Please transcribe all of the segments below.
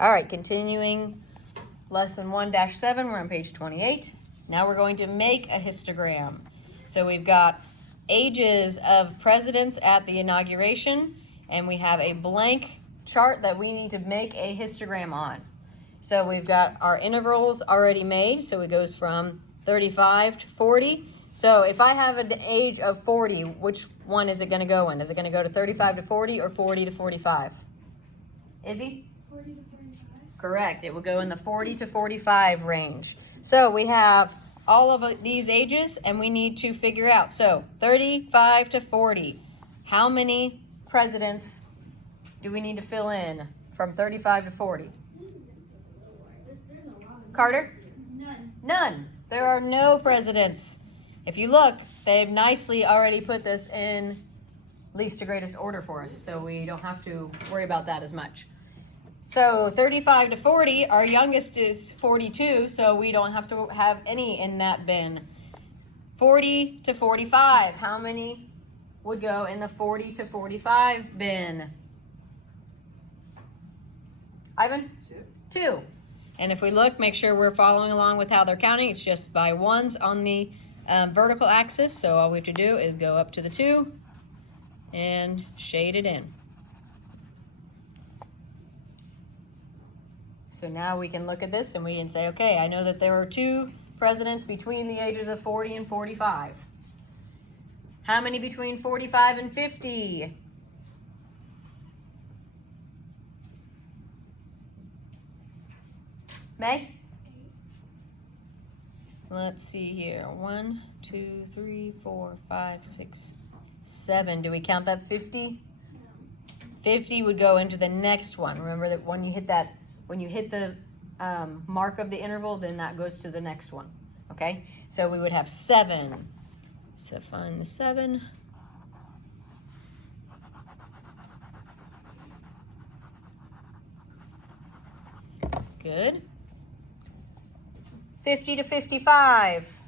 All right, continuing lesson 1-7, we're on page 28. Now we're going to make a histogram. So we've got ages of presidents at the inauguration, and we have a blank chart that we need to make a histogram on. So we've got our intervals already made, so it goes from 35 to 40. So if I have an age of 40, which one is it going to go in? Is it going to go to 35 to 40 or 40 to 45? Izzy? 40 to 45. Correct. It will go in the 40 to 45 range. So we have all of these ages, and we need to figure out. So 35 to 40, how many presidents do we need to fill in from 35 to 40? There's a lot of Carter? None. None. There are no presidents. If you look, they've nicely already put this in least to greatest order for us, so we don't have to worry about that as much. So 35 to 40, our youngest is 42, so we don't have to have any in that bin. 40 to 45, how many would go in the 40 to 45 bin? Ivan? Two. And if we look, make sure we're following along with how they're counting. It's just by ones on the vertical axis. So all we have to do is go up to the 2 and shade it in. So now we can look at this and we can say, okay, I know that there were 2 presidents between the ages of 40 and 45. How many between 45 and 50? May? Let's see here. 1, 2, 3, 4, 5, 6, 7. Do we count that 50? No. 50 would go into the next one. Remember that when you hit the mark of the interval, then that goes to the next one. Okay? So we would have 7. So find the 7. Good. 50 to 55.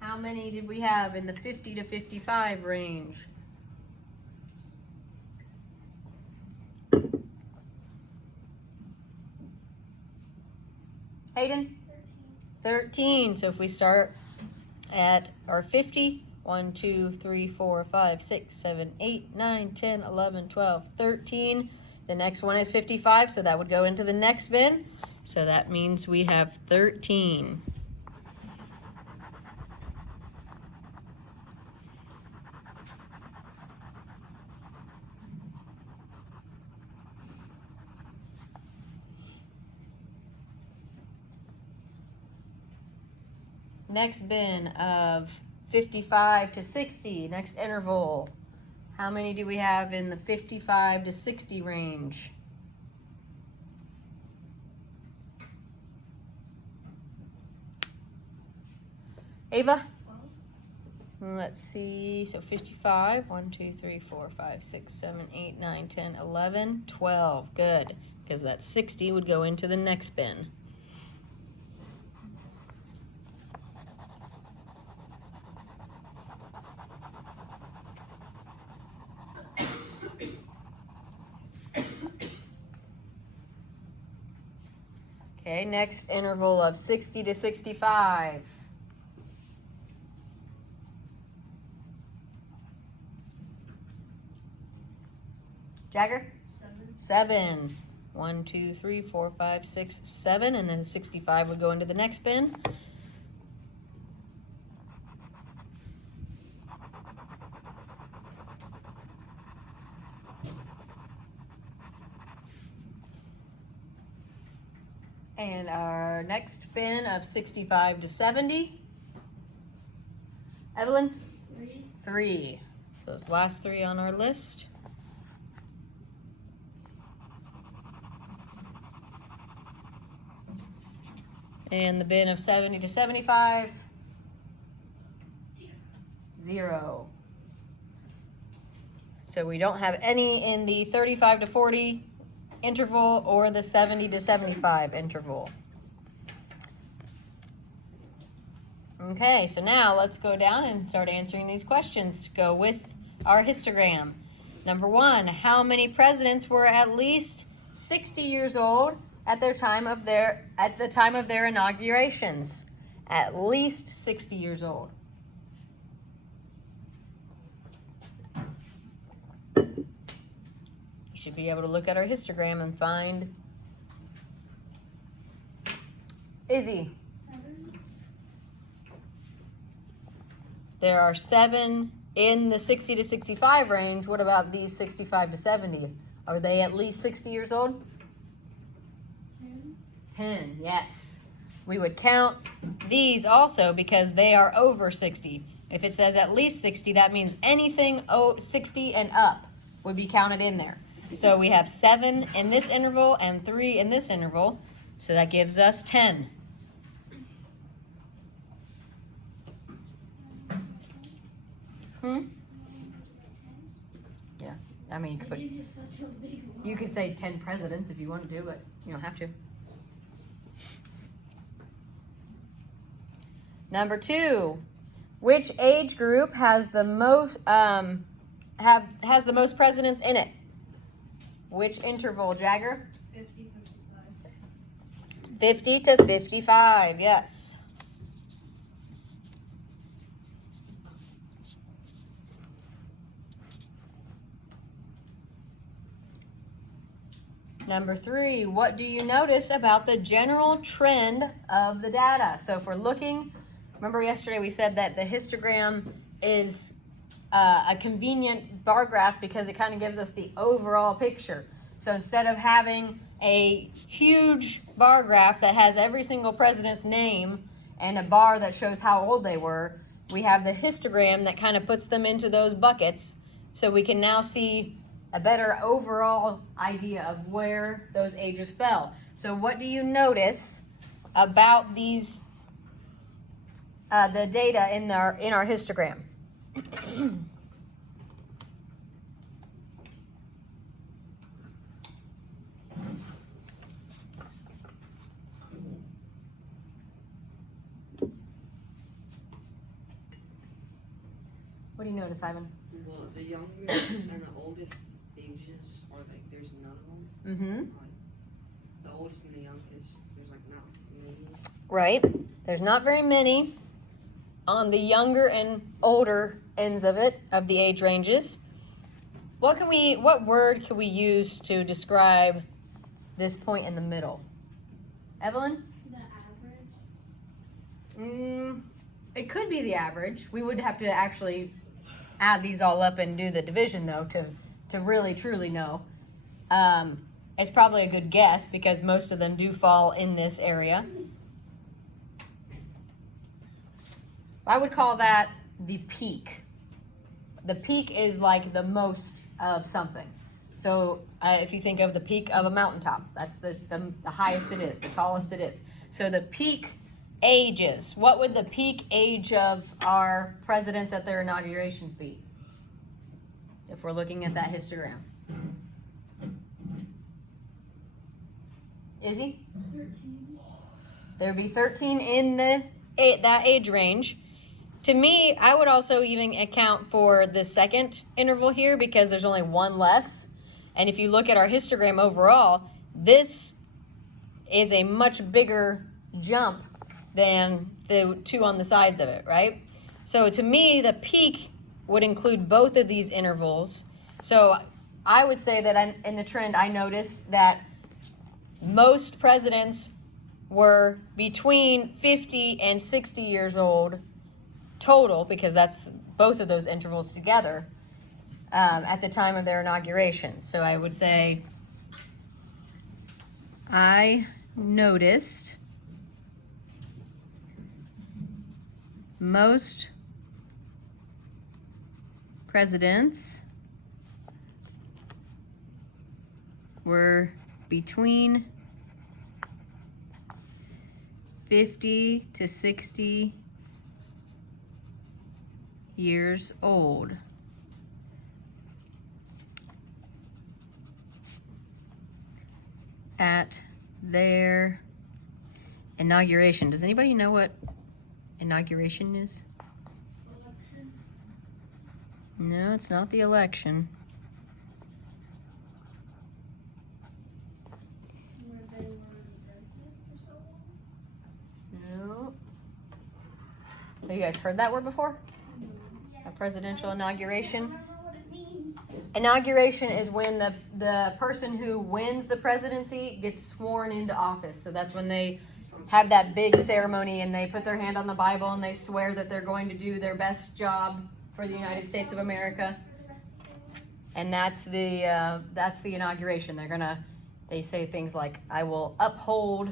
How many did we have in the 50 to 55 range? Hayden? 13. So if we start at our 50, 1, 2, 3, 4, 5, 6, 7, 8, 9, 10, 11, 12, 13. The next one is 55, so that would go into the next bin. So that means we have 13. Next bin of 55 to 60, next interval. How many do we have in the 55 to 60 range? Ava? 12. Let's see, so 55, 1, 2, 3, 4, 5, 6, 7, 8, 9, 10, 11, 12. Good, because that 60 would go into the next bin. Okay, next interval of 60 to 65. Jagger? 7. 1, 2, 3, 4, 5, 6, 7, and then 65 would go into the next bin. And our next bin of 65 to 70. Evelyn? 3. 3. Those last 3 on our list. And the bin of 70 to 75. 0. So we don't have any in the 35 to 40 interval or the 70 to 75 interval. Okay, so now let's go down and start answering these questions to go with our histogram. Number 1, how many presidents were at least 60 years old at the time of their inaugurations? At least 60 years old. You should be able to look at our histogram and find. Izzy. 7. There are 7 in the 60 to 65 range. What about these 65 to 70? Are they at least 60 years old? 10. 10, yes. We would count these also because they are over 60. If it says at least 60, that means anything 60 and up would be counted in there. So we have 7 in this interval and 3 in this interval. So that gives us 10. Yeah, I mean, I gave you such a big one. you could say 10 presidents if you want to, but you don't have to. Number 2, which age group has the most has the most presidents in it? Which interval, Jagger? 50, 55. 50 to 55, yes. Number 3, what do you notice about the general trend of the data? So if we're looking, remember yesterday we said that the histogram is a convenient bar graph because it kind of gives us the overall picture. So instead of having a huge bar graph that has every single president's name and a bar that shows how old they were, we have the histogram that kind of puts them into those buckets so we can now see a better overall idea of where those ages fell. So what do you notice about these, the data in our histogram? What do you notice, Ivan? Well, the youngest and the oldest ages are like there's none of them. Mm-hmm. The oldest and the youngest, there's like not many. Right. There's not very many on the younger and older ends of it, of the age ranges. What word can we use to describe this point in the middle? Evelyn? The average. It could be the average. We would have to actually add these all up and do the division though to really truly know. It's probably a good guess because most of them do fall in this area. I would call that the peak. The peak is like the most of something. So if you think of the peak of a mountaintop, that's the highest it is, the tallest it is. So the peak ages. What would the peak age of our presidents at their inaugurations be? If we're looking at that histogram. Izzy? 13. There would be 13 in that age range. To me, I would also even account for the second interval here because there's only one less. And if you look at our histogram overall, this is a much bigger jump than the 2 on the sides of it, right? So to me, the peak would include both of these intervals. So I would say that in the trend, I noticed that most presidents were between 50 and 60 years old total, because that's both of those intervals together, at the time of their inauguration. So I would say I noticed most presidents were between 50 to 60 years old. At their inauguration. Does anybody know what inauguration is? Election. No, it's not the election. Have you guys heard that word before? A presidential inauguration? I don't know what it means. Inauguration is when the person who wins the presidency gets sworn into office. So that's when they have that big ceremony and they put their hand on the Bible and they swear that they're going to do their best job for the United States of America. And that's the inauguration. They say things like, "I will uphold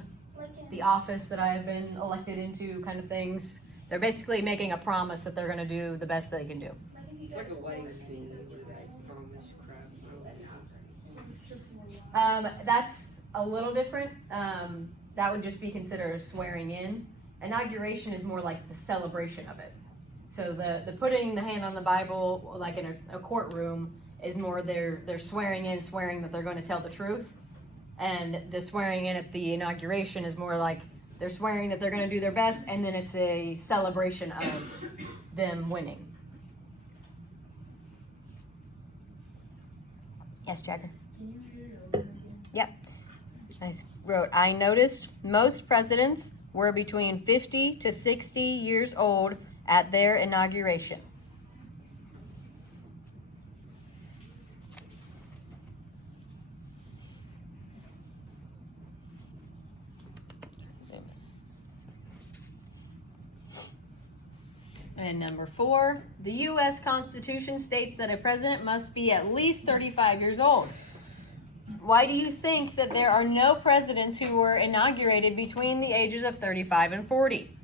the office that I have been elected into," kind of things. They're basically making a promise that they're going to do the best they can do. It's like a wedding thing, like promise crap. That's a little different. That would just be considered a swearing in. Inauguration is more like the celebration of it. So the putting the hand on the Bible, like in a courtroom, is more they're swearing that they're going to tell the truth. And the swearing in at the inauguration is more like they're swearing that they're going to do their best, and then it's a celebration of them winning. Yes, Jagger? Can you read it over again? I noticed most presidents were between 50 to 60 years old at their inauguration. And number 4, the U.S. Constitution states that a president must be at least 35 years old. Why do you think that there are no presidents who were inaugurated between the ages of 35 and 40?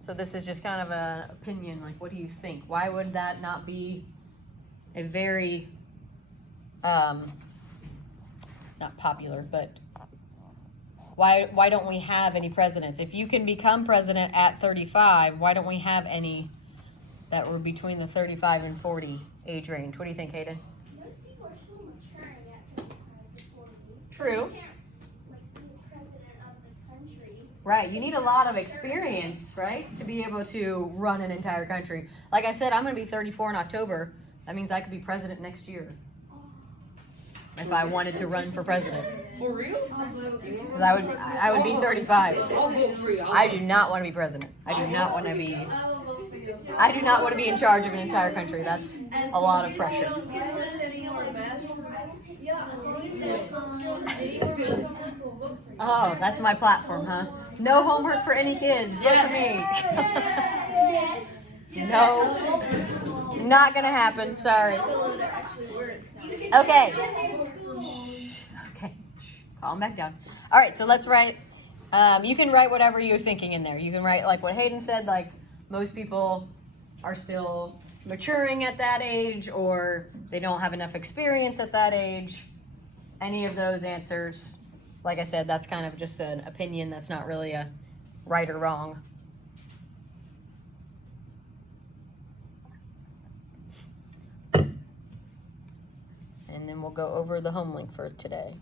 So this is just kind of an opinion, like what do you think? Why would that not be a very, not popular, but why don't we have any presidents? If you can become president at 35, why don't we have any that were between the 35 and 40 age range? What do you think, Hayden? Most people are still maturing at 35 to 40. True. You can't, be the president of the country. Right, you need a lot of experience, right, to be able to run an entire country. Like I said, I'm going to be 34 in October. That means I could be president next year if I wanted to run for president. For real? Because I would be 35. I'll vote for you. I do not want to be president. I do not want to be. I will vote for you. I do not want to be in charge of an entire country. That's a lot of pressure. Yeah, as long as it says, J or me, we'll vote for you. Oh, that's my platform, huh? No homework for any kids. Vote for me. Yes. No, not gonna happen. Sorry. Okay. Okay. Calm back down. All right. So let's write. You can write whatever you're thinking in there. You can write like what Hayden said. Like most people are still maturing at that age, or they don't have enough experience at that age. Any of those answers, like I said, that's kind of just an opinion. That's not really a right or wrong. And then we'll go over the home link for today.